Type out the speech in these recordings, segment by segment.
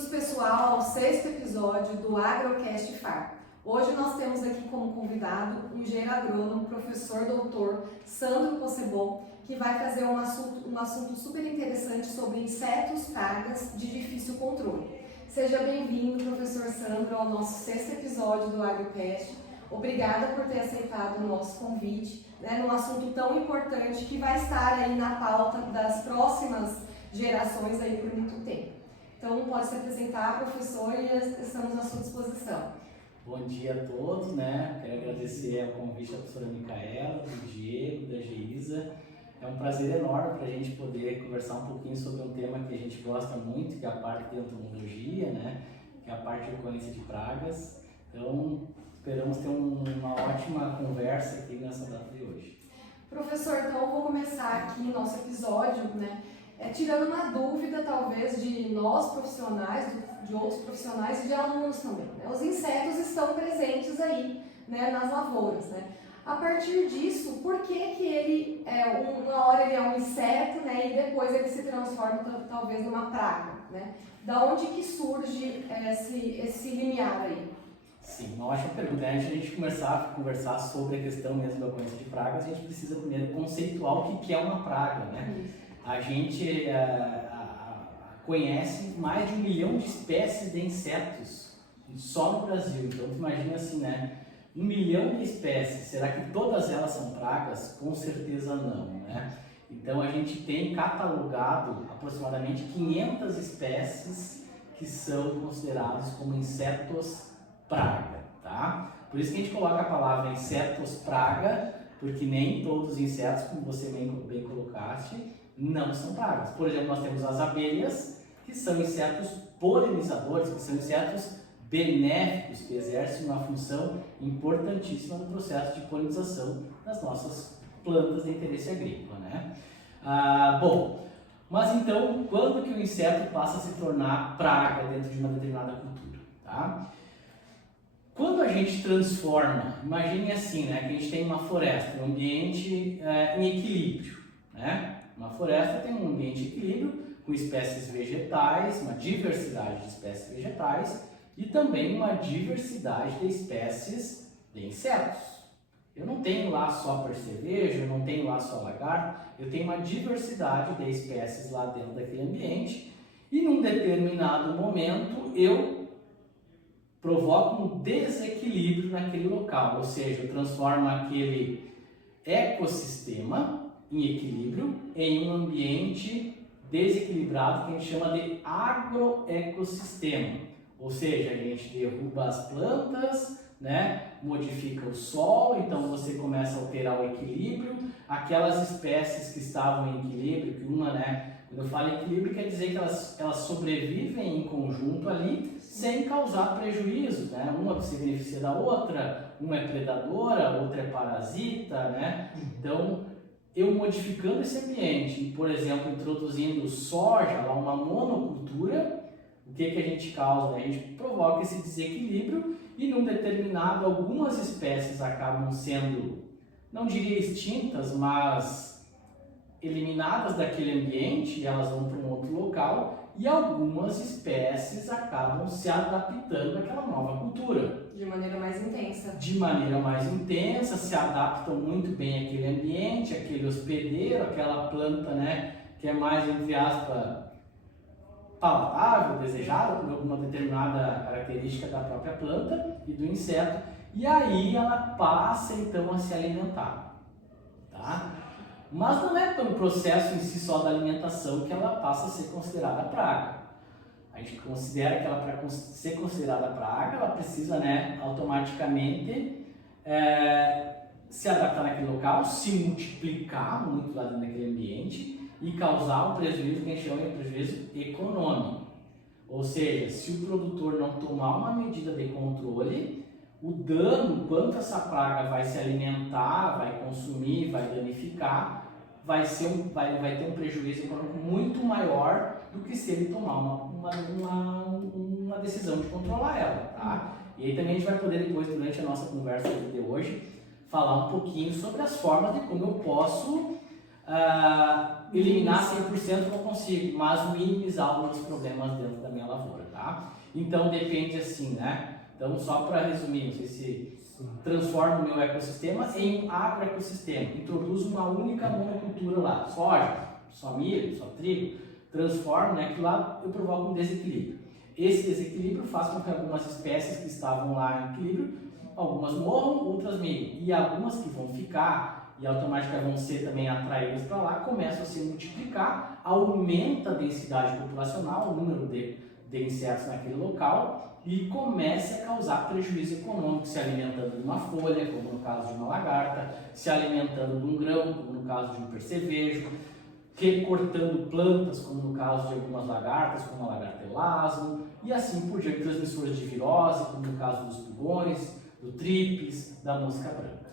Bem-vindos, pessoal, ao 6º episódio do Agrocast FAR. Hoje nós temos aqui como convidado o engenheiro agrônomo, professor doutor Sandro Possebon, que vai trazer um assunto super interessante sobre insetos, pragas de difícil controle. Seja bem-vindo, professor Sandro, ao nosso 6º episódio do Agrocast. Obrigada por ter aceitado o nosso convite, num assunto tão importante que vai estar aí na pauta das próximas gerações aí por muito tempo. Então, pode se apresentar, professor, e estamos à sua disposição. Bom dia a todos, Quero agradecer o convite da professora Micaela, do Diego, da Geisa. É um prazer enorme para a gente poder conversar um pouquinho sobre um tema que a gente gosta muito, que é a parte de entomologia, Que é a parte de ocorrência de pragas. Então, esperamos ter uma ótima conversa aqui nessa data de hoje. Professor, então eu vou começar aqui o nosso episódio, tirando uma dúvida, talvez, de nós profissionais, de outros profissionais e de alunos também. Os insetos estão presentes aí, nas lavouras. A partir disso, por que ele, uma hora ele é um inseto, e depois ele se transforma talvez numa praga, Da onde que surge esse limiar aí? Sim, uma ótima pergunta. Antes de a gente começar a conversar sobre a questão mesmo da ocorrência de pragas, a gente precisa primeiro conceituar o que é uma praga, A gente conhece mais de 1 milhão de espécies de insetos só no Brasil. Então, tu imagina assim, 1 milhão de espécies. Será que todas elas são pragas? Com certeza não, Então, a gente tem catalogado aproximadamente 500 espécies que são consideradas como insetos praga, tá? Por isso que a gente coloca a palavra insetos praga, porque nem todos os insetos, como você bem colocaste, não são pragas. Por exemplo, nós temos as abelhas, que são insetos polinizadores, que são insetos benéficos, que exercem uma função importantíssima no processo de polinização das nossas plantas de interesse agrícola, Mas então, quando que o inseto passa a se tornar praga dentro de uma determinada cultura, Quando a gente transforma, imagine assim, que a gente tem uma floresta, um ambiente em equilíbrio, Uma floresta tem um ambiente em equilíbrio com espécies vegetais, uma diversidade de espécies vegetais e também uma diversidade de espécies de insetos. Eu não tenho lá só percevejo, eu não tenho lá só lagarto, eu tenho uma diversidade de espécies lá dentro daquele ambiente e num determinado momento eu provoco um desequilíbrio naquele local, ou seja, eu transformo aquele ecossistema em equilíbrio em um ambiente desequilibrado que a gente chama de agroecossistema. Ou seja, a gente derruba as plantas, modifica o solo, então você começa a alterar o equilíbrio. Aquelas espécies que estavam em equilíbrio, que uma, quando eu falo equilíbrio, quer dizer que elas sobrevivem em conjunto ali, sem causar prejuízo, Uma se beneficia da outra, uma é predadora, outra é parasita, Então, eu modificando esse ambiente, por exemplo, introduzindo soja, lá uma monocultura, o que a gente causa? A gente provoca esse desequilíbrio e num determinado, algumas espécies acabam sendo, não diria extintas, mas eliminadas daquele ambiente e elas vão para um outro local e algumas espécies acabam se adaptando àquela nova cultura. De maneira mais intensa. De maneira mais intensa, se adaptam muito bem àquele ambiente, àquele hospedeiro, aquela planta, que é mais, entre aspas, palatável, desejável por alguma determinada característica da própria planta e do inseto, e aí ela passa então a se alimentar, Mas não é pelo processo em si só da alimentação que ela passa a ser considerada praga. A gente considera que ela, para ser considerada praga, ela precisa, automaticamente se adaptar naquele local, se multiplicar muito lá dentro daquele ambiente e causar um prejuízo que a gente chama de prejuízo econômico. Ou seja, se o produtor não tomar uma medida de controle, o dano, quanto essa praga vai se alimentar, vai consumir, vai danificar, vai ter um prejuízo econômico muito maior do que se ele tomar uma decisão de controlar ela, E aí também a gente vai poder depois, durante a nossa conversa de hoje, falar um pouquinho sobre as formas de como eu posso eliminar 100% não consigo, mas minimizar alguns problemas dentro da minha lavoura, tá? Então depende assim, né? Então só para resumir, não sei se transforma o meu ecossistema em um agroecossistema, introduz uma única monocultura lá, soja, só milho, só trigo, transforma, né, que lá eu provoco um desequilíbrio. Esse desequilíbrio faz com que algumas espécies que estavam lá em equilíbrio, algumas morram, outras migrem, e algumas que vão ficar e automaticamente vão ser também atraídas para lá, começam a se multiplicar, aumenta a densidade populacional, o número de insetos naquele local, e começa a causar prejuízo econômico, se alimentando de uma folha, como no caso de uma lagarta, se alimentando de um grão, como no caso de um percevejo, recortando plantas, como no caso de algumas lagartas, como a lagarta elasmo, e assim por diante, transmissores de virose, como no caso dos pulgões, do trípis, da mosca branca.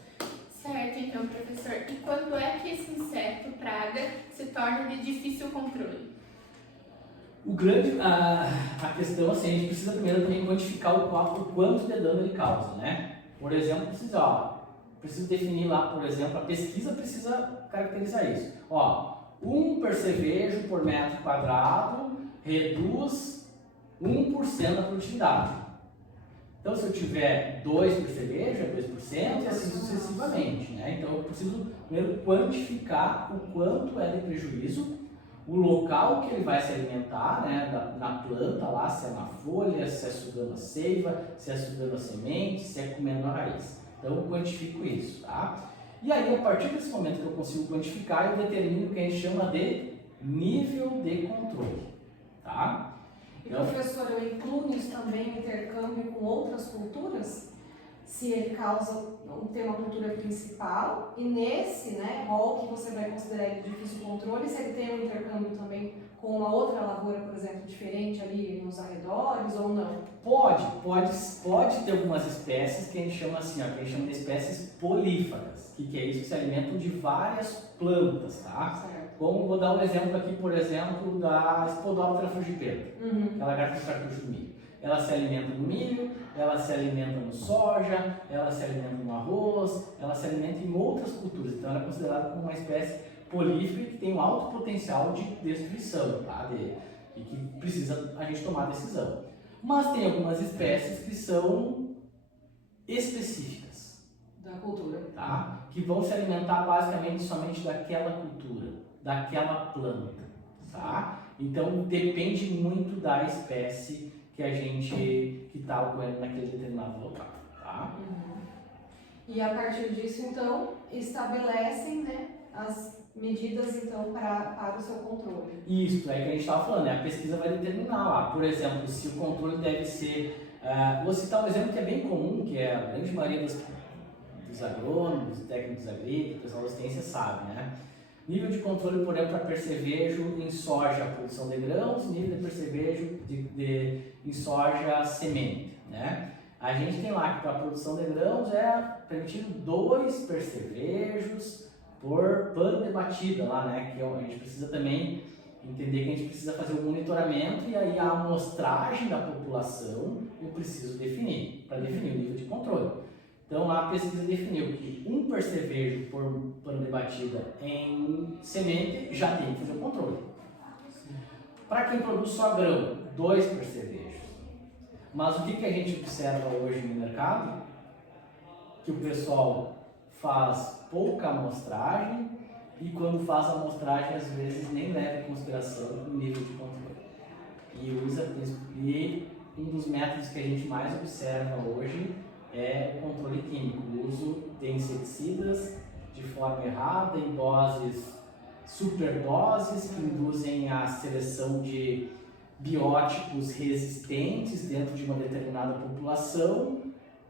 Certo, então, professor. E quando é que esse inseto praga se torna de difícil controle? A questão assim, a gente precisa primeiro também quantificar o quanto de dano ele causa, né? Por exemplo, precisa definir lá, por exemplo, a pesquisa precisa caracterizar isso. Um percevejo por metro quadrado reduz 1% da produtividade. Então, se eu tiver 2 percevejos, é 2% e assim sucessivamente, né? Então, eu preciso primeiro quantificar o quanto é de prejuízo, o local que ele vai se alimentar, né, na planta lá, se é na folha, se é sugando a seiva, se é sugando a semente, se é comendo a raiz. Então eu quantifico isso, tá? E aí a partir desse momento que eu consigo quantificar, eu determino o que a gente chama de nível de controle, tá? E professor, eu incluo nisso também o intercâmbio com outras culturas? Se ele tem uma cultura principal e nesse, né, rol que você vai considerar ele de difícil controle, se ele tem um intercâmbio também com uma outra lavoura, por exemplo, diferente ali nos arredores ou não? Pode ter algumas espécies que a gente chama assim, que a gente chama de espécies polífagas, que é isso, que se alimentam de várias plantas, tá? Certo. Como vou dar um exemplo aqui, por exemplo, da Spodoptera frugipera, que é a lagarta do cartucho do milho. Ela se alimenta no milho, ela se alimenta no soja, ela se alimenta no arroz, ela se alimenta em outras culturas. Então ela é considerada como uma espécie polífera que tem um alto potencial de destruição, tá? E que precisa a gente tomar decisão. Mas tem algumas espécies que são específicas Da cultura. tá? Que vão se alimentar basicamente somente daquela cultura, daquela planta, tá? Então depende muito da espécie que a gente que está ocorrendo naquele determinado local, tá? E a partir disso, então, estabelecem, né, as medidas então para o seu controle. Isso, é que a gente estava falando, né? A pesquisa vai determinar lá, por exemplo, se o controle deve ser, vou citar um exemplo que é bem comum, que é a grande maioria dos agrônomos, técnicos agrícolas, o pessoal da ciência sabe, né? Nível de controle, por exemplo, para percevejo em soja, produção de grãos, nível de percevejo em soja semente, né? A gente tem lá que para a produção de grãos é permitido 2 percevejos por pano de batida lá, né? Que a gente precisa também entender que a gente precisa fazer o monitoramento e aí a amostragem da população eu preciso definir, para definir o nível de controle. Então lá a pesquisa definiu que 1 percevejo por pano de batida em semente já tem que fazer o controle. Para quem produz só grão, 2 percevejos. Mas o que a gente observa hoje no mercado? Que o pessoal faz pouca amostragem e quando faz a amostragem às vezes nem leva em consideração o nível de controle. E um dos métodos que a gente mais observa hoje é o controle químico, o uso de inseticidas de forma errada, em doses, superdoses, que induzem a seleção de biótipos resistentes dentro de uma determinada população,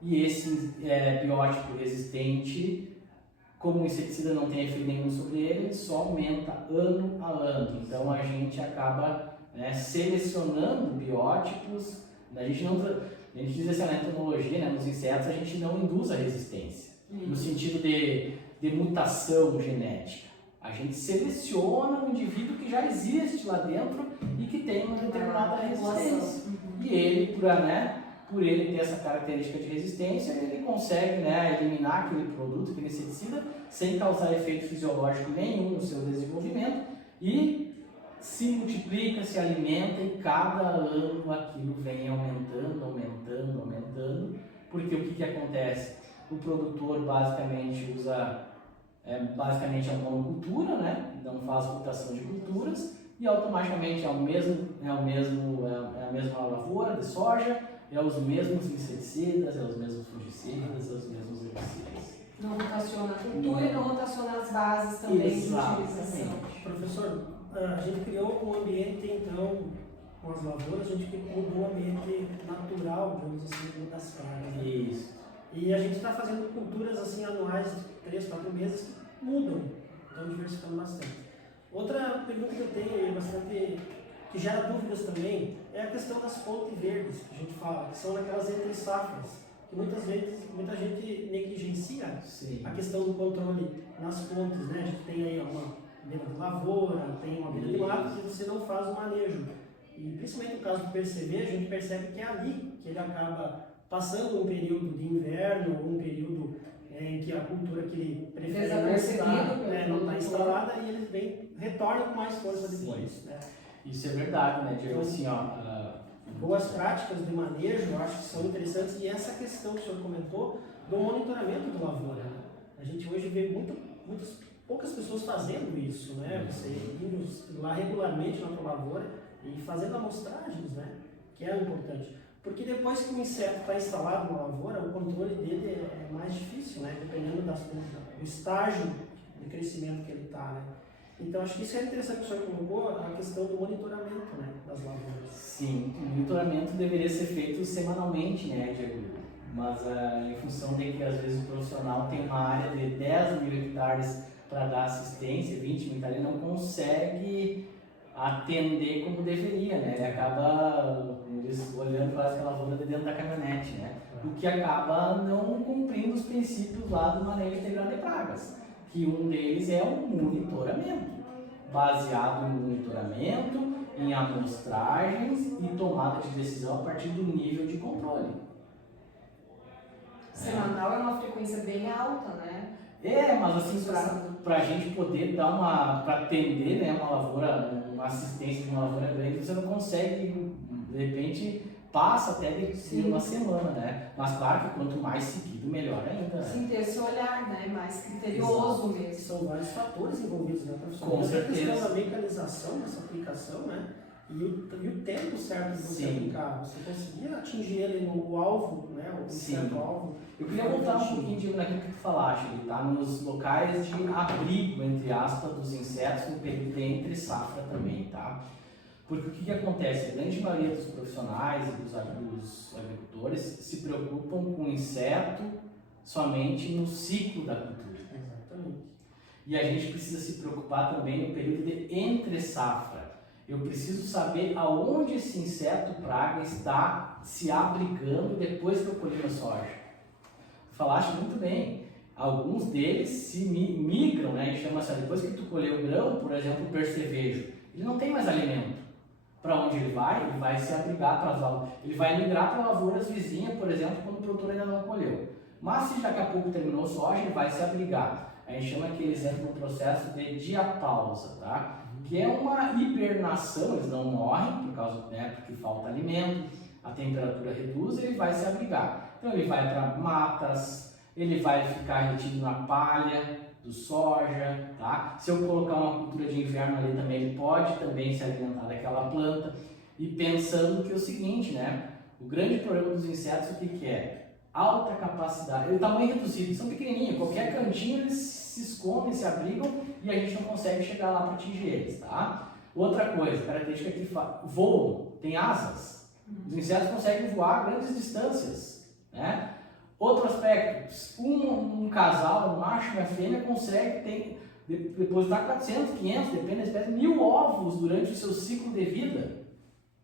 e esse biótipo resistente, como o inseticida não tem efeito nenhum sobre ele só aumenta ano a ano. Então a gente acaba selecionando biótipos, a gente diz assim, na entomologia, né, nos insetos, a gente não induz a resistência, no sentido de mutação genética. A gente seleciona um indivíduo que já existe lá dentro e que tem uma determinada resistência. E ele, por ele ter essa característica de resistência, ele consegue eliminar aquele produto, aquele inseticida, sem causar efeito fisiológico nenhum no seu desenvolvimento e se multiplica, se alimenta e cada ano aquilo vem aumentando, porque o que acontece? O produtor basicamente usa, basicamente a monocultura, né? Não faz rotação de culturas e automaticamente é a mesma lavoura de soja, é os mesmos inseticidas, é os mesmos fungicidas, é os mesmos herbicidas. Não rotaciona a cultura e não rotaciona as bases também de utilização. Professor, a gente criou um ambiente, então, com as lavouras, a gente mudou um ambiente natural, digamos assim, das pragas. Né? Isso. E a gente está fazendo culturas assim anuais, 3, 4 meses, que mudam, estão diversificando bastante. Outra pergunta que eu tenho, bastante, que gera dúvidas também, é a questão das pontes verdes, que a gente fala, que são aquelas entre safras, que muitas vezes muita gente negligencia. Sim. A questão do controle nas pontes, né? A gente tem aí uma beira de lavoura, tem uma beira de mato, e você não faz o manejo. E principalmente no caso do percevejo, a gente percebe que é ali que ele acaba passando um período de inverno, ou um período em que a cultura que ele prefere não está instalada, e ele retorna com mais força depois. Né? Isso é verdade, né, Diego? Então, Assim, ó, boas práticas de manejo, eu acho que são interessantes, e essa questão que o senhor comentou do monitoramento da lavoura. Né? A gente hoje vê muitas poucas pessoas fazendo isso, né? Você indo lá regularmente na tua lavoura e fazendo amostragens, né? Que é importante. Porque depois que o inseto está instalado na lavoura, o controle dele é mais difícil, né? Dependendo do estágio de crescimento que ele está, né? Então, acho que isso é interessante que o senhor colocou, a questão do monitoramento, né, das lavouras. Sim, o monitoramento deveria ser feito semanalmente, né, Diego? Mas em função de que às vezes o profissional tem uma área de 10 mil hectares para dar assistência, 20 mil hectares, ele não consegue atender como deveria, né? Ele acaba olhando para aquela lavoura de dentro da caminhonete, né? O que acaba não cumprindo os princípios lá do manejo integrado de pragas, que um deles é o monitoramento, baseado em monitoramento, em amostragens e tomada de decisão a partir do nível de controle. Semanal é uma frequência bem alta, né? Mas assim, para a gente poder dar para atender, né, uma lavoura, uma assistência de uma lavoura grande, você não consegue, de repente, passa até de uma semana, né? Mas claro que quanto mais seguido, melhor ainda. Né? Sim, ter esse olhar, né? Mais criterioso mesmo. São vários fatores envolvidos, né, professor? Com certeza. A questão da mecanização dessa aplicação, né? E o tempo certo de você aplicar, você conseguir atingir ele no alvo, né? O certo alvo. Eu queria voltar um pouquinho naquilo que tu falaste, ele tá nos locais de abrigo, entre aspas, dos insetos, no período de entre safra também, tá? Porque o que acontece? A grande maioria dos profissionais e dos agricultores se preocupam com o inseto somente no ciclo da cultura. Exatamente. E a gente precisa se preocupar também no período de entre safra. Eu preciso saber aonde esse inseto praga está se abrigando depois que eu colhi a soja. Falaste muito bem. Alguns deles se migram, né? Chama-se depois que tu colheu o grão, por exemplo, o percevejo, ele não tem mais alimento. Para onde ele vai se abrigar para as lavouras. Ele vai migrar para lavouras vizinhas, por exemplo, quando o produtor ainda não colheu. Mas se daqui a pouco terminou a soja, ele vai se abrigar. A gente chama que eles entram no processo de diapausa, tá? Que é uma hibernação, eles não morrem por causa, né, porque falta alimento, a temperatura reduz, ele vai se abrigar. Então ele vai para matas, ele vai ficar retido na palha do soja, tá? Se eu colocar uma cultura de inverno ali também, ele pode também se alimentar daquela planta. E pensando que é o seguinte, né? O grande problema dos insetos, o que é? Alta capacidade, o tamanho reduzido, são pequenininhos, qualquer cantinho eles se escondem, se abrigam e a gente não consegue chegar lá para atingir eles, tá? Outra coisa, característica que voam, tem asas, os insetos conseguem voar a grandes distâncias, né? Outro aspecto, um casal, um macho e uma fêmea consegue depositar 400, 500, depende da espécie, 1000 ovos durante o seu ciclo de vida.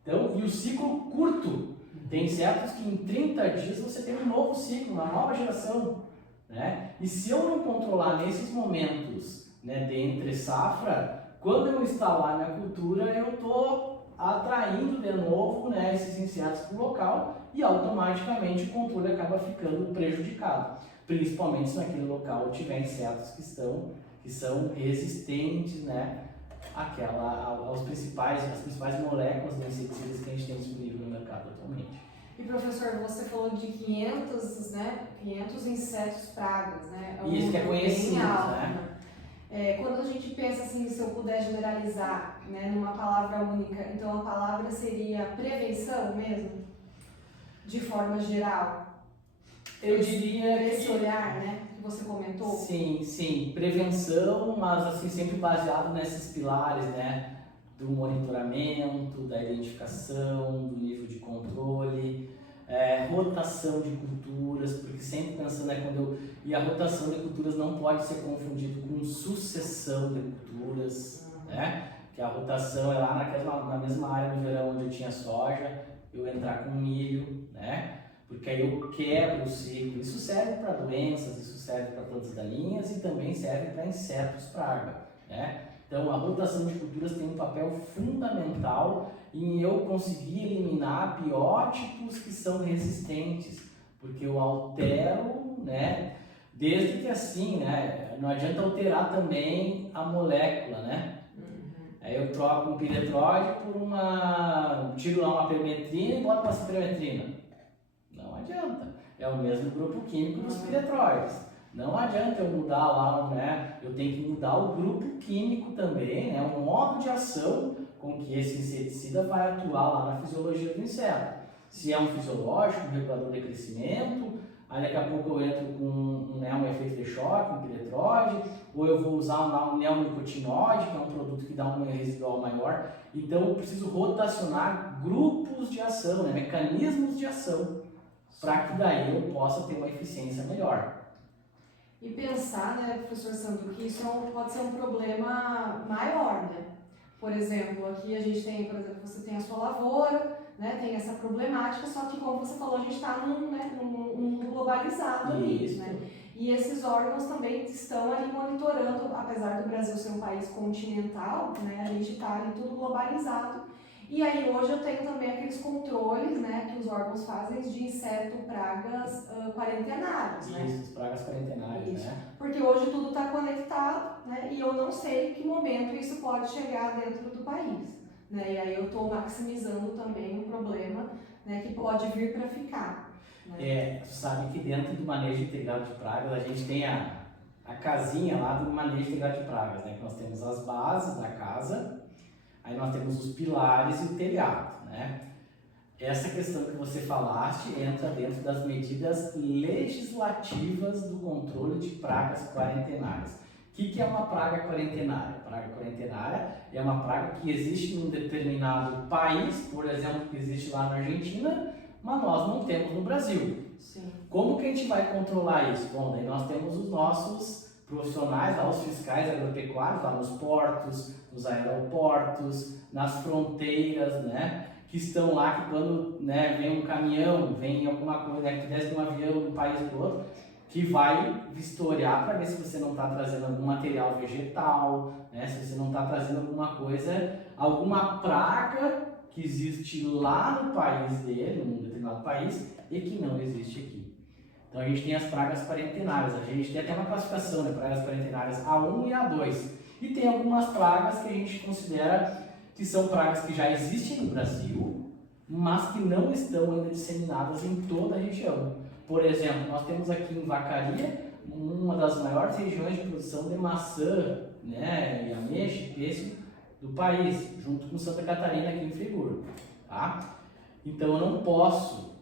Então, e o ciclo curto. Tem insetos que em 30 dias você tem um novo ciclo, uma nova geração. Né? E se eu não controlar nesses momentos, né, de entre safra, quando eu instalar minha cultura, eu estou atraindo de novo, né, esses insetos para o local e automaticamente o controle acaba ficando prejudicado. Principalmente se naquele local tiver insetos que são resistentes, né, às principais moléculas de inseticidas que a gente tem disponível no mercado atualmente. professor, você falou de 500, né? 500 insetos pragas, né? É um Isso que é número conhecido, bem alto, né? Quando a gente pensa assim, se eu puder generalizar, né, numa palavra única, então a palavra seria prevenção mesmo? De forma geral? Eu diria Esse que olhar, né, que você comentou? sim, prevenção, mas assim sempre baseado nesses pilares, né, do monitoramento, da identificação, do nível de controle, rotação de culturas, porque sempre pensando e a rotação de culturas não pode ser confundido com sucessão de culturas, né? Que a rotação é lá na mesma área no verão onde eu tinha soja, eu entrar com milho, né? Porque aí eu quebro o ciclo. Isso serve para doenças, isso serve para plantas daninhas e também serve para insetos praga, né? Então a rotação de culturas tem um papel fundamental em eu conseguir eliminar biótipos que são resistentes, porque eu altero, né? Desde que assim, né? Não adianta alterar também a molécula, né? Aí eu troco um piretróide tiro lá uma permetrina e boto uma cipermetrina. Não adianta. É o mesmo grupo químico dos piretróides. Não adianta eu mudar lá, né? Eu tenho que mudar o grupo químico também, né? O modo de ação com que esse inseticida vai atuar lá na fisiologia do inseto. Se é um fisiológico, um regulador de crescimento, aí daqui a pouco eu entro com um efeito de choque, um piretróide, ou eu vou usar um neonicotinoide, que é um produto que dá um residual maior. Então eu preciso rotacionar grupos de ação, né? Mecanismos de ação, para que daí eu possa ter uma eficiência melhor. E pensar, né, professor Sandro, que isso pode ser um problema maior, né? Por exemplo, aqui a gente tem, por exemplo, você tem a sua lavoura, né, tem essa problemática, só que como você falou, a gente está num mundo globalizado ali, né? E esses órgãos também estão ali monitorando, apesar do Brasil ser um país continental, né, a gente está ali tudo globalizado. E aí hoje eu tenho também aqueles controles, né, que os órgãos fazem de inseto pragas quarentenárias, né? Isso, as pragas quarentenárias, Isso. né? Porque hoje tudo está conectado, né, e eu não sei em que momento isso pode chegar dentro do país, né? E aí eu estou maximizando também um problema, né, que pode vir para ficar. Né? Tu sabe que dentro do manejo integrado de pragas a gente tem a casinha lá do manejo integrado de pragas, né? Que nós temos as bases da casa, aí nós temos os pilares e o telhado, né? Essa questão que você falaste entra dentro das medidas legislativas do controle de pragas quarentenárias. O que é uma praga quarentenária? Praga quarentenária é uma praga que existe em um determinado país, por exemplo, que existe lá na Argentina, mas nós não temos no Brasil. Sim. Como que a gente vai controlar isso? Bom, daí nós temos os nossos profissionais, lá, os fiscais agropecuários, lá nos portos, nos aeroportos, nas fronteiras, né? Que estão lá, que quando, né, vem um caminhão, vem alguma coisa, né, que desce de um avião de um país para o outro, que vai vistoriar para ver se você não está trazendo algum material vegetal, né, se você não está trazendo alguma coisa, alguma praga que existe lá no país dele, num determinado país, e que não existe aqui. Então a gente tem as pragas quarentenárias, a gente tem até uma classificação, né, pragas quarentenárias A1 e A2. E tem algumas pragas que a gente considera que são pragas que já existem no Brasil, mas que não estão ainda disseminadas em toda a região. Por exemplo, nós temos aqui em Vacaria, uma das maiores regiões de produção de maçã, né, e ameixa e pêssego do país, junto com Santa Catarina aqui em Friburgo, tá? Então eu não posso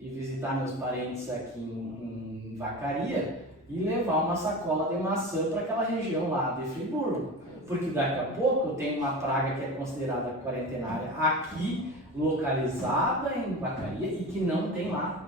ir visitar meus parentes aqui em Vacaria e levar uma sacola de maçã para aquela região lá de Friburgo, porque daqui a pouco eu tenho uma praga que é considerada quarentenária aqui, localizada em Vacaria e que não tem lá.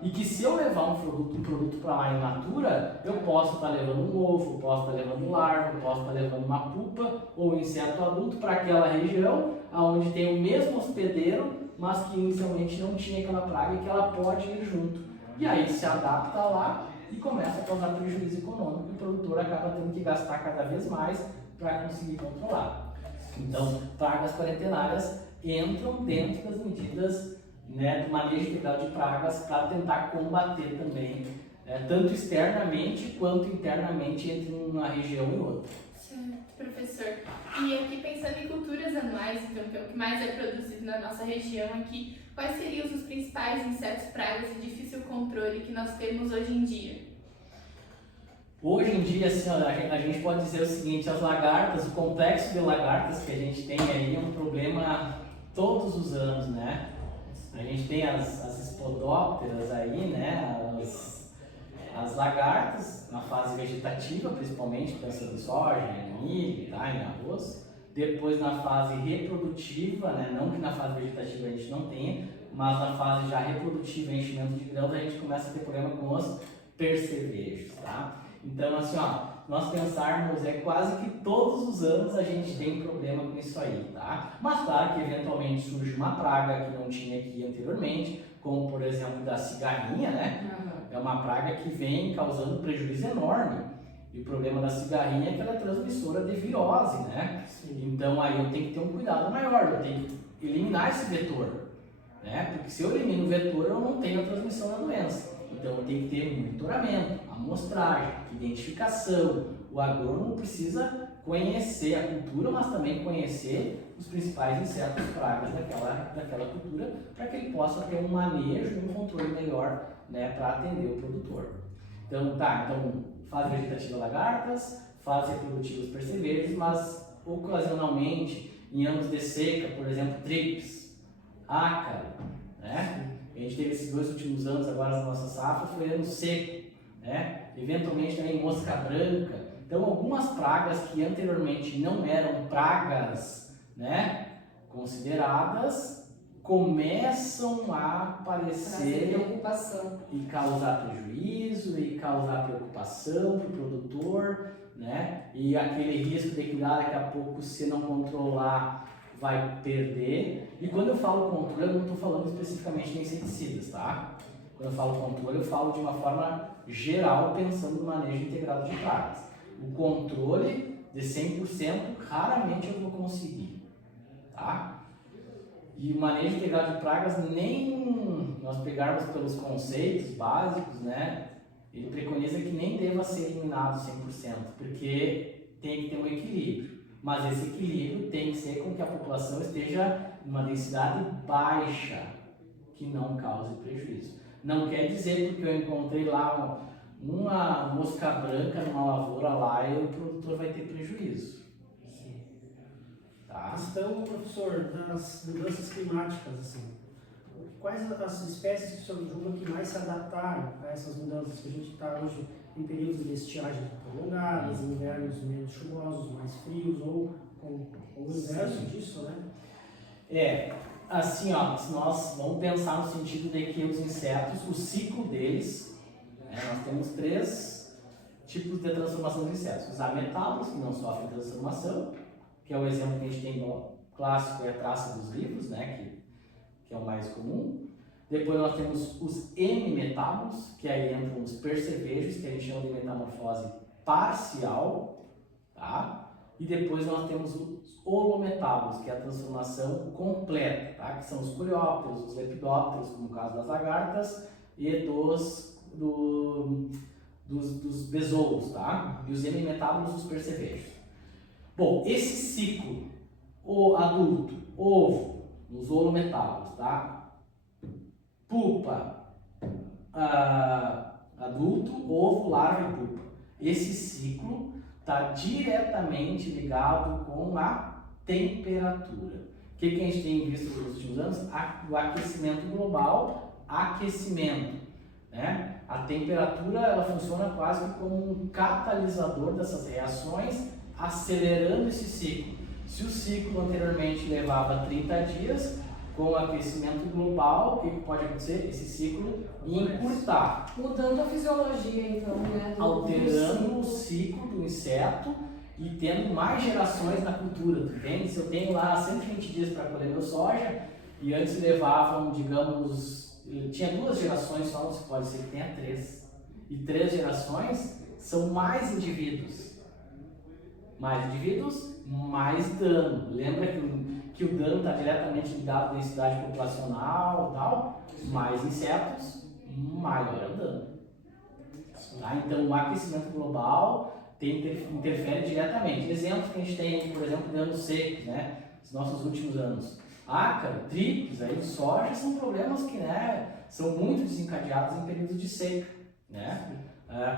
E que se eu levar um produto para lá in natura, eu posso estar levando um ovo, posso estar levando larva, posso estar levando uma pupa ou um inseto adulto para aquela região onde tem o mesmo hospedeiro, mas que inicialmente não tinha aquela praga e que ela pode ir junto. E aí se adapta lá e começa a causar prejuízo econômico e o produtor acaba tendo que gastar cada vez mais para conseguir controlar. Então, pragas quarentenárias entram dentro das medidas, né, do manejo integrado de pragas para tentar combater também, tanto externamente quanto internamente entre uma região e outra. Certo, professor. E aqui pensando em culturas anuais, então, que é o que mais é produzido na nossa região aqui, Quais seriam os principais insetos, pragas de difícil controle que nós temos hoje em dia? Hoje em dia, assim, ó, a gente pode dizer o seguinte, as lagartas, o complexo de lagartas que a gente tem aí é um problema todos os anos, né? A gente tem as espodópteras aí, né? As lagartas na fase vegetativa, principalmente pensando em soja, em milho, tá? Em arroz. Depois na fase reprodutiva, né? Não que na fase vegetativa a gente não tenha, mas na fase já reprodutiva, enchimento de grãos, a gente começa a ter problema com os percevejos, tá? Então, assim, ó, nós pensarmos, quase que todos os anos a gente tem problema com isso aí, tá? Mas claro que eventualmente surge uma praga que não tinha aqui anteriormente, como por exemplo da cigarrinha, né? É uma praga que vem causando prejuízo enorme. E o problema da cigarrinha é que ela é transmissora de virose, né? Sim. Então aí eu tenho que ter um cuidado maior, eu tenho que eliminar esse vetor, né? Porque se eu elimino o vetor, eu não tenho a transmissão da doença. Então eu tenho que ter monitoramento, amostragem, identificação. O agrônomo precisa conhecer a cultura, mas também conhecer os principais insetos pragas daquela cultura, para que ele possa ter um manejo e um controle melhor, né, para atender o produtor. Então, fase vegetativa lagartas, fase reprodutiva os percevejos, mas ocasionalmente, em anos de seca, por exemplo, trips, ácaro, né? A gente teve esses 2 últimos anos agora na nossa safra, foi ano seco, né? Eventualmente também mosca branca. Então, algumas pragas que anteriormente não eram pragas, né, consideradas, começam a aparecer preocupação e causar prejuízo e causar preocupação para o produtor, né? E aquele risco de que daqui a pouco, se não controlar, vai perder. E quando eu falo controle, eu não estou falando especificamente de inseticidas, tá? Quando eu falo controle, eu falo de uma forma geral, pensando no manejo integrado de pragas. O controle de 100%, raramente eu vou conseguir, tá? E o manejo integrado de pragas, nem nós pegarmos pelos conceitos básicos, né? Ele preconiza que nem deva ser eliminado 100%, porque tem que ter um equilíbrio. Mas esse equilíbrio tem que ser com que a população esteja em uma densidade baixa, que não cause prejuízo. Não quer dizer porque eu encontrei lá uma mosca branca numa lavoura lá e o produtor vai ter prejuízo. Tá? A questão, professor, das mudanças climáticas, assim, quais as espécies que o senhor julga que mais se adaptaram a essas mudanças que a gente está hoje em períodos de estiagem prolongadas, em invernos menos chuvosos, mais frios, ou o inverso disso, né? Assim, ó, se nós vamos pensar no sentido de que os insetos, o ciclo deles, nós temos 3 tipos de transformação dos insetos. Os ametábulos, que não sofrem transformação, que é o exemplo que a gente tem no clássico, é a traça dos livros, né, que é o mais comum. Depois nós temos os hemimetábulos, que aí entram os percevejos, que a gente chama de metamorfose parcial, tá? E depois nós temos os holometábulos, que é a transformação completa, tá? Que são os coleópteros, os lepidópteros, como no caso das lagartas, e dos besouros, tá? E os hemimetábulos, os percevejos. Bom, esse ciclo, o adulto, ovo, nos holometábulos, tá? Pupa, adulto, ovo, larva e pupa. Esse ciclo está diretamente ligado com a temperatura. O que a gente tem visto nos últimos anos? O aquecimento global, né? A temperatura ela funciona quase como um catalisador dessas reações, acelerando esse ciclo. Se o ciclo anteriormente levava 30 dias, com o aquecimento global, o que pode acontecer? Esse ciclo encurtar. Mudando a fisiologia, então, né? Alterando o ciclo do inseto e tendo mais gerações na cultura, entende? Se eu tenho lá 120 dias para colher meu soja, e antes levavam, digamos, tinha 2 gerações só, pode ser que tenha 3. E 3 gerações são mais indivíduos. Mais indivíduos, mais dano. Lembra que o dano está diretamente ligado à densidade populacional e tal? Mais insetos, maior é o dano. Tá? Então, o aquecimento global interfere diretamente. Exemplos que a gente tem, por exemplo, de anos secos, né? Os nossos últimos anos. ácaro, tripes, aí soja são problemas que, né, são muito desencadeados em períodos de seca, né?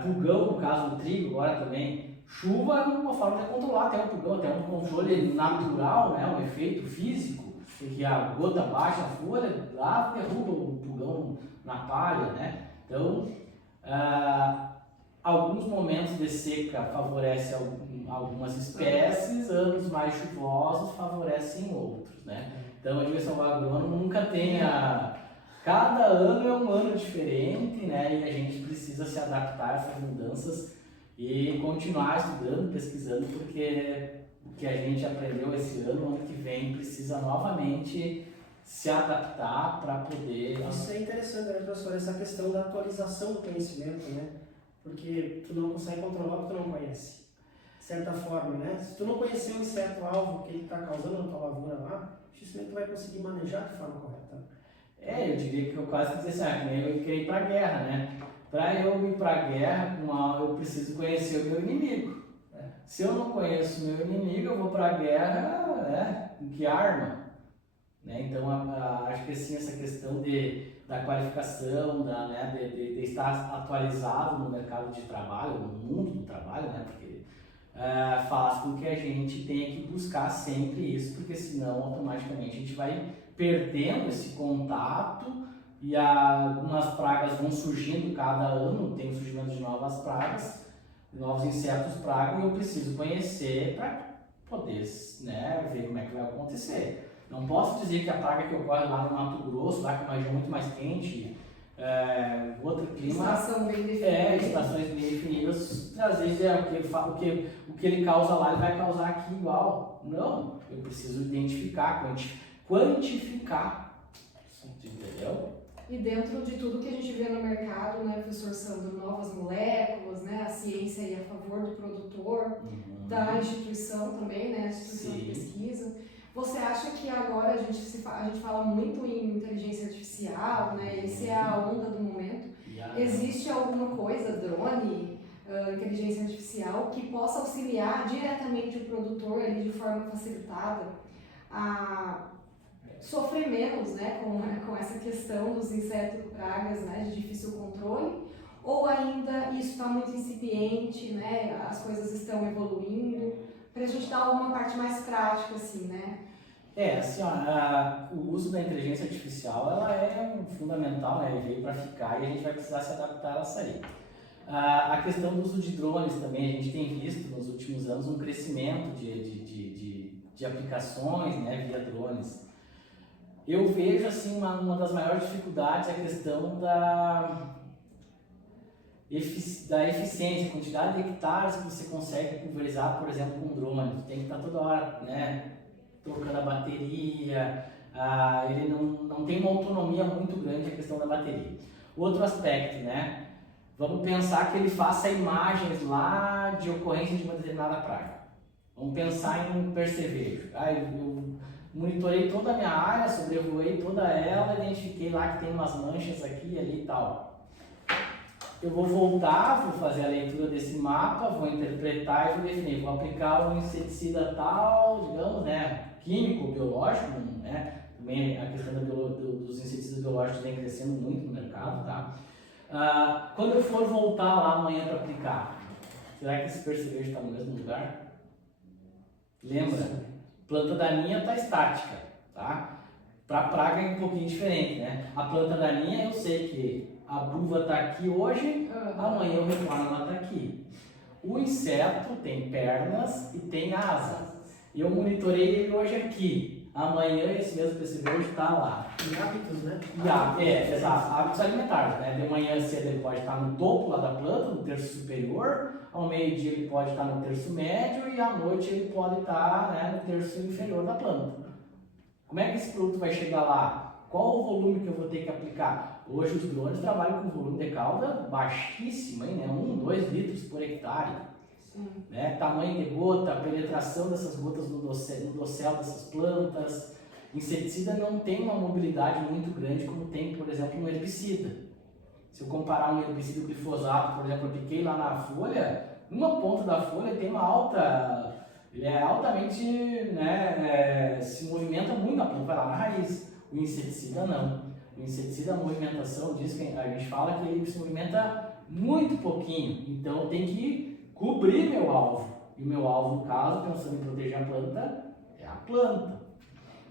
Pulgão, no caso do trigo, agora também. Chuva é uma forma de controlar até o pulgão, até um controle natural, né, um efeito físico, que a gota baixa a folha, lá derruba o pulgão na palha, né? Então, alguns momentos de seca favorecem algumas espécies, anos mais chuvosos favorecem outros, né? Então, a direção agrônoma nunca tem cada ano é um ano diferente, né? E a gente precisa se adaptar a essas mudanças e continuar estudando, pesquisando, porque o que a gente aprendeu esse ano que vem precisa novamente se adaptar para poder... Isso é interessante, né, professor? Essa questão da atualização do conhecimento, né? Porque tu não consegue controlar o que tu não conhece. De certa forma, né? Se tu não conhecer o inseto-alvo que ele está causando na tua lavoura lá, dificilmente tu vai conseguir manejar de forma correta. Eu diria que eu quase que dizer assim, que nem eu queria ir para a guerra, né? Para eu ir para a guerra, eu preciso conhecer o meu inimigo. Se eu não conheço o meu inimigo, eu vou para a guerra, né? Com que arma? Né? Então, acho que assim, essa questão da qualificação, de estar atualizado no mercado de trabalho, no mundo do trabalho, né? Porque faz com que a gente tenha que buscar sempre isso, porque senão automaticamente a gente vai perdendo esse contato e algumas pragas vão surgindo cada ano, tem o surgimento de novas pragas, novos insetos praga, e eu preciso conhecer para poder, né, ver como é que vai acontecer. Não posso dizer que a praga que ocorre lá no Mato Grosso, lá que é uma região muito mais quente, outro clima... Estação bem definida. Estações bem definidas, às vezes o que ele causa lá, ele vai causar aqui igual. Não, eu preciso identificar, quantificar, entendeu? E dentro de tudo que a gente vê no mercado, né, professor Sandro, novas moléculas, né, a ciência aí a favor do produtor, da instituição também, né, a instituição de pesquisa. Você acha que agora a gente fala muito em inteligência artificial, né, essa é a onda do momento. Existe alguma coisa, drone, inteligência artificial, que possa auxiliar diretamente o produtor ali de forma facilitada a sofrer menos, né, com essa questão dos insetos pragas, né, de difícil controle, ou ainda isso está muito incipiente, né, as coisas estão evoluindo, para a gente dar uma parte mais prática, assim, né? Assim, o uso da inteligência artificial, ela é fundamental, né, veio para ficar e a gente vai precisar se adaptar a sair. A questão do uso de drones também, a gente tem visto nos últimos anos um crescimento de aplicações, né, via drones. Eu vejo assim uma das maiores dificuldades é a questão da eficiência, quantidade de hectares que você consegue pulverizar, por exemplo, com drone. Você tem que estar toda hora, né, trocando a bateria, ele não tem uma autonomia muito grande a questão da bateria. Outro aspecto, né, vamos pensar que ele faça imagens lá de ocorrência de uma determinada praga. Vamos pensar em um percevejo. Eu monitorei toda a minha área, sobrevoei toda ela, identifiquei lá que tem umas manchas aqui e ali e tal. Eu vou voltar, vou fazer a leitura desse mapa, vou interpretar e vou definir. Vou aplicar um inseticida tal, digamos, né, químico ou biológico, né? Também a questão dos inseticidas biológicos vem crescendo muito no mercado, tá? Quando eu for voltar lá amanhã para aplicar, será que esse percevejo está no mesmo lugar? Lembra? Planta daninha está estática, tá? Para praga é um pouquinho diferente, né? A planta daninha eu sei que a buva está aqui hoje, amanhã eu retorno, ela está aqui. O inseto tem pernas e tem asas. Eu monitorei ele hoje aqui. Amanhã esse mesmo percevejo está lá. E hábitos, né? Exato. Hábitos alimentares, né? De manhã cedo ele pode estar no topo lá da planta, no terço superior. Ao meio-dia ele pode estar no terço médio e à noite ele pode estar, né, no terço inferior da planta. Como é que esse produto vai chegar lá? Qual o volume que eu vou ter que aplicar? Hoje os drones trabalham com volume de cauda baixíssimo, hein, né? 1-2 litros por hectare. Né? Tamanho de gota, penetração dessas gotas no dossel dessas plantas. Inseticida não tem uma mobilidade muito grande como tem, por exemplo, no herbicida. Se eu comparar um herbicida glifosato, por exemplo, eu apliquei lá na folha, uma ponta da folha tem uma alta Ele é altamente, se movimenta muito na planta, vai lá na raiz. O inseticida não. O inseticida, a movimentação, diz que a gente fala que ele se movimenta muito pouquinho. Então tem que cobrir meu alvo. E o meu alvo, no caso, pensando em proteger a planta, é a planta.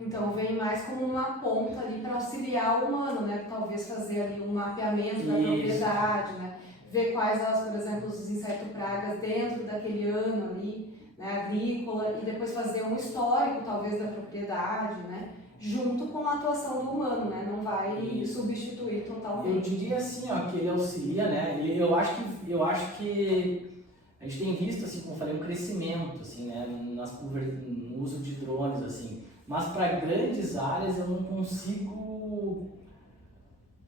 Então vem mais como uma ponta ali para auxiliar o humano, né? Talvez fazer ali um mapeamento da propriedade, né? Ver quais as, por exemplo, os insetos pragas dentro daquele ano ali, né? Agrícola, e depois fazer um histórico, talvez, da propriedade, né? Junto com a atuação do humano, né? Não vai substituir totalmente. Eu diria assim, ó, que ele auxilia, né? Eu acho que a gente tem visto, assim, como eu falei, um crescimento, assim, né? No uso de drones, assim. Mas para grandes áreas eu não consigo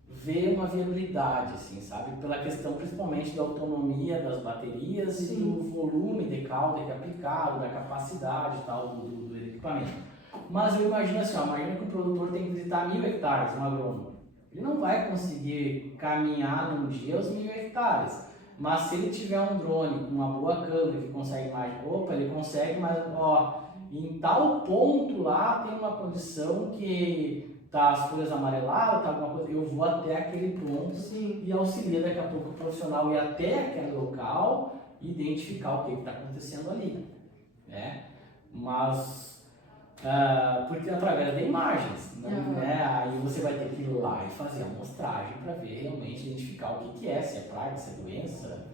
ver uma viabilidade, assim, sabe? Pela questão principalmente da autonomia das baterias e do volume de calda que é aplicado, da capacidade e tal do equipamento. Mas eu imagino assim, imagina que o produtor tem que visitar 1.000 hectares, um agrônomo. Ele não vai conseguir caminhar num dia os 1.000 hectares. Mas se ele tiver um drone com uma boa câmera que consegue mais, ele consegue, mas em tal ponto lá tem uma condição que tá as folhas amareladas, tá alguma coisa, eu vou até aquele ponto e auxilia daqui a pouco o profissional ir até aquele local e identificar o que está acontecendo ali, né? Mas porque através de imagens, né? Aí você vai ter que ir lá e fazer a amostragem para ver realmente, identificar o que é, se é praga, se é doença.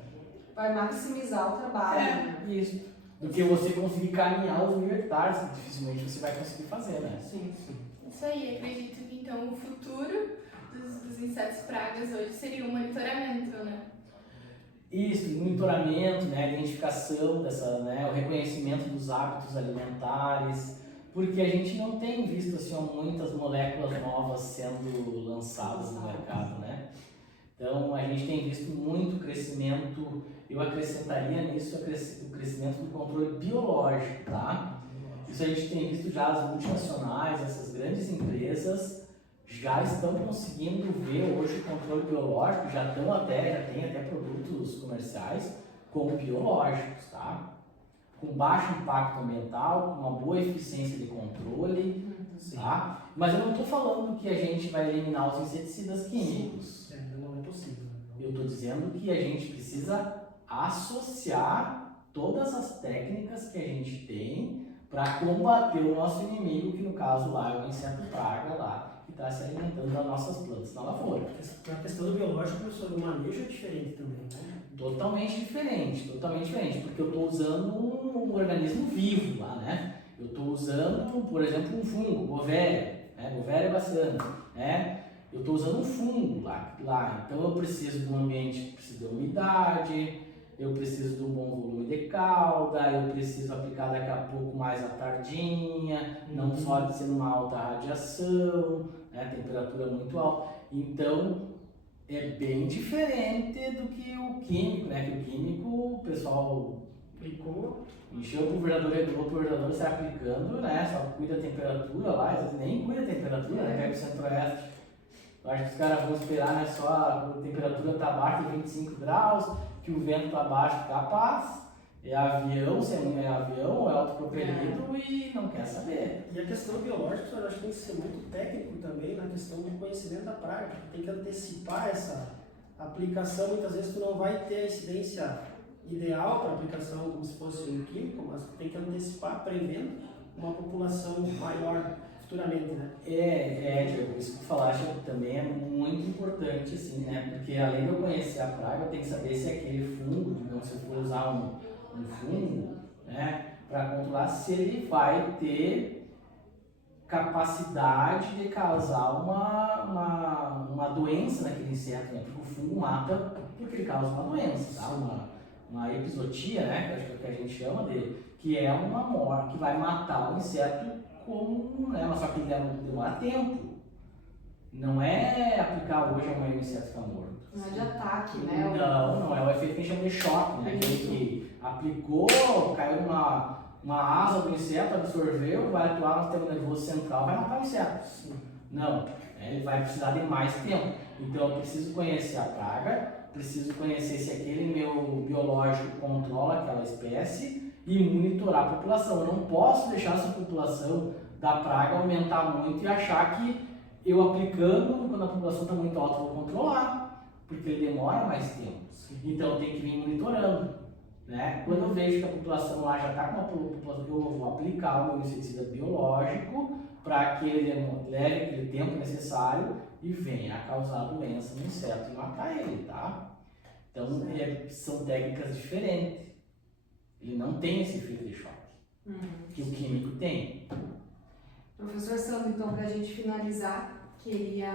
Vai maximizar o trabalho. Né? Isso. Do que você conseguir caminhar os 1.000 hectares, que dificilmente você vai conseguir fazer, né? Sim. Isso aí, acredito que então o futuro dos insetos pragas hoje seria o monitoramento, né? Isso, monitoramento, né, identificação dessa, né, o reconhecimento dos hábitos alimentares, porque a gente não tem visto assim muitas moléculas novas sendo lançadas no mercado, né? Então a gente tem visto muito crescimento, eu acrescentaria nisso o crescimento do controle biológico, tá? Isso a gente tem visto já as multinacionais, essas grandes empresas já estão conseguindo ver hoje o controle biológico, já tem até produtos comerciais como biológicos, tá? Com baixo impacto ambiental, com uma boa eficiência de controle, tá? Mas eu não estou falando que a gente vai eliminar os inseticidas químicos. Não é possível. Eu estou dizendo que a gente precisa associar todas as técnicas que a gente tem para combater o nosso inimigo, que no caso lá é o inseto praga lá, que está se alimentando das nossas plantas na lavoura. A questão do biológico, professor, o manejo é diferente também, né? Totalmente diferente, porque eu estou usando um organismo vivo lá, né? Eu estou usando, por exemplo, um fungo, Bovéria, né? Bovéria baciana, né? Eu estou usando um fungo lá, então eu preciso de um ambiente que precisa de umidade, eu preciso de um bom volume de calda, eu preciso aplicar daqui a pouco mais à tardinha, não pode ser numa alta radiação, né? Temperatura muito alta, então é bem diferente do que o químico, né? Que o químico, o pessoal encheu o pulverizador, sai aplicando, né? Só cuida da temperatura lá, às vezes nem cuida da temperatura, né? Pega o centro-oeste. Eu acho que os caras vão esperar, né? Só a temperatura tá abaixo de 25 graus, que o vento tá abaixo, capaz. É avião, se não é avião, ou é autopropelido e não quer saber. E a questão biológica, eu acho que tem que ser muito técnico também na questão do conhecimento da praga, porque tem que antecipar essa aplicação. Muitas vezes tu não vai ter a incidência ideal para aplicação como se fosse um químico, mas tem que antecipar prevendo uma população maior futuramente, né? Diego, isso que tu falaste também é muito importante, assim, né? Porque além de eu conhecer a praga, eu tenho que saber se aquele fungo, digamos, se eu for usar um fungo, né, para controlar, se ele vai ter capacidade de causar uma doença naquele inseto, né? Porque o fungo mata porque ele causa uma doença, tá? Uma epizotia, né, que a gente chama que é uma morte que vai matar o inseto como, né, mas só que demora tempo. Não é aplicar hoje amanhã o inseto fica morto. Não é de ataque, né? Não, é o efeito que a gente chama de choque, né? Aquele que aplicou, caiu uma asa do inseto, absorveu, vai atuar no sistema nervoso central, vai matar o inseto. Não, ele vai precisar de mais tempo. Então eu preciso conhecer a praga, preciso conhecer se aquele meu biológico controla aquela espécie e monitorar a população. Eu não posso deixar essa população da praga aumentar muito e achar que eu aplicando, quando a população está muito alta, eu vou controlar, porque ele demora mais tempo. Então tem que vir monitorando. Né? Quando eu vejo que a população lá já está com uma população, eu vou aplicar o meu inseticida biológico para que ele leve aquele tempo necessário e venha a causar doença no inseto e matar ele, tá? Então são técnicas diferentes. Ele não tem esse efeito de choque que o químico tem. Professor Sandro, então, para a gente finalizar, queria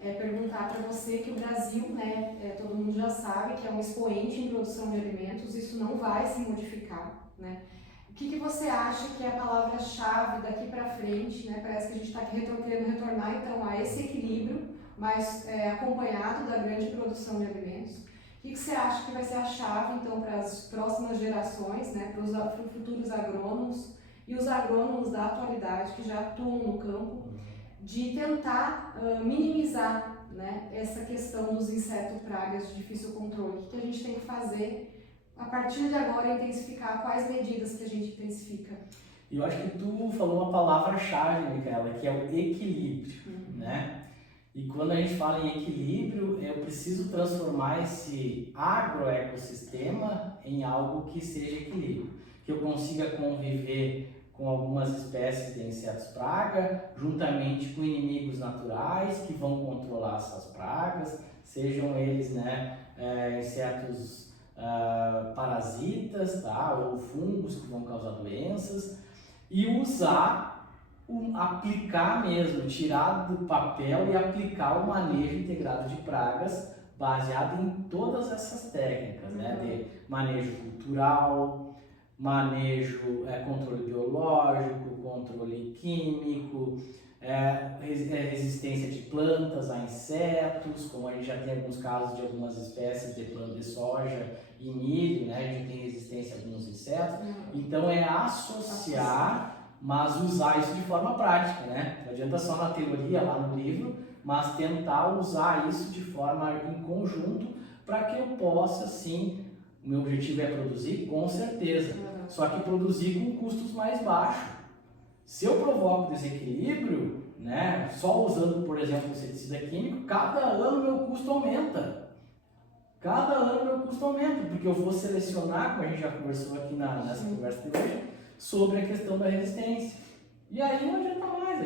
perguntar para você que o Brasil, né, todo mundo já sabe que é um expoente em produção de alimentos, isso não vai se modificar, né? O que você acha que é a palavra-chave daqui para frente, né? Parece que a gente está querendo retornar, então, a esse equilíbrio, mas acompanhado da grande produção de alimentos. O que você acha que vai ser a chave, então, para as próximas gerações, né, para os futuros agrônomos e os agrônomos da atualidade que já atuam no campo, de tentar minimizar, né, essa questão dos insetos pragas de difícil controle? O que a gente tem que fazer a partir de agora, intensificar? Quais medidas que a gente intensifica? Eu acho que tu falou uma palavra-chave, Micaela, que é o equilíbrio, né? E quando a gente fala em equilíbrio, eu preciso transformar esse agroecossistema em algo que seja equilíbrio, que eu consiga conviver com algumas espécies de insetos praga, juntamente com inimigos naturais que vão controlar essas pragas, sejam eles, né, insetos parasitas, tá, ou fungos que vão causar doenças, e aplicar mesmo, tirar do papel e aplicar o manejo integrado de pragas baseado em todas essas técnicas, né, de manejo cultural, manejo, controle biológico, controle químico, resistência de plantas a insetos, como a gente já tem alguns casos de algumas espécies de planta de soja e milho, né? A gente tem resistência a alguns insetos. Então é associar, mas usar isso de forma prática, né? Não adianta só na teoria, lá no livro, mas tentar usar isso de forma em conjunto para que eu possa, sim, o meu objetivo é produzir, com certeza, só que produzir com custos mais baixos. Se eu provoco desequilíbrio, né, só usando, por exemplo, inseticida químico, cada ano meu custo aumenta. Cada ano meu custo aumenta, porque eu vou selecionar, como a gente já conversou aqui nessa conversa de hoje, sobre a questão da resistência. E aí não adianta mais,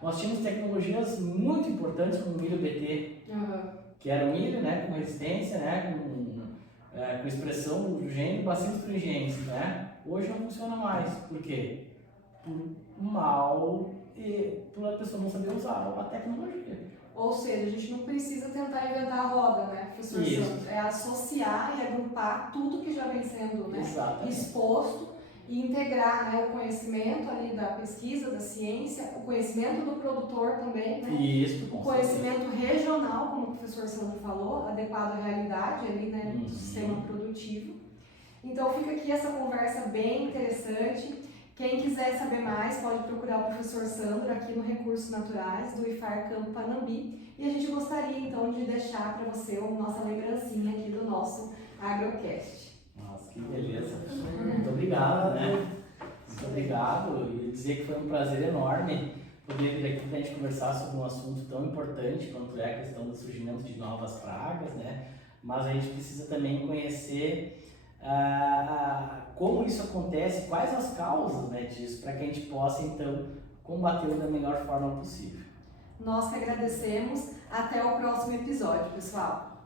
nós tínhamos tecnologias muito importantes como o milho BT, que era um milho, né, com resistência, né, com expressão do gene bacilos stringentes, né? Hoje não funciona mais. Por quê? Por mal e por a pessoa não saber usar a tecnologia. Ou seja, a gente não precisa tentar inventar a roda, né, professor Santos? É associar e agrupar tudo que já vem sendo, né, exposto e integrar, né, o conhecimento ali da pesquisa, da ciência, o conhecimento do produtor também, né? Isso, o conhecimento regional, como o professor Sandro falou, adequado à realidade ali, né, do sistema produtivo. Então fica aqui essa conversa bem interessante. Quem quiser saber mais pode procurar o professor Sandro aqui no Recursos Naturais do IFAR Campo Panambi, e a gente gostaria então de deixar para você a nossa lembrancinha aqui do nosso AgroCast. Nossa, que beleza. Muito obrigado, né? Muito obrigado. E dizer que foi um prazer enorme poder vir aqui para a gente conversar sobre um assunto tão importante quanto é a questão do surgimento de novas pragas, né? Mas a gente precisa também conhecer como isso acontece, quais as causas, né, disso, para que a gente possa então combatê-lo da melhor forma possível. Nós que agradecemos. Até o próximo episódio, pessoal.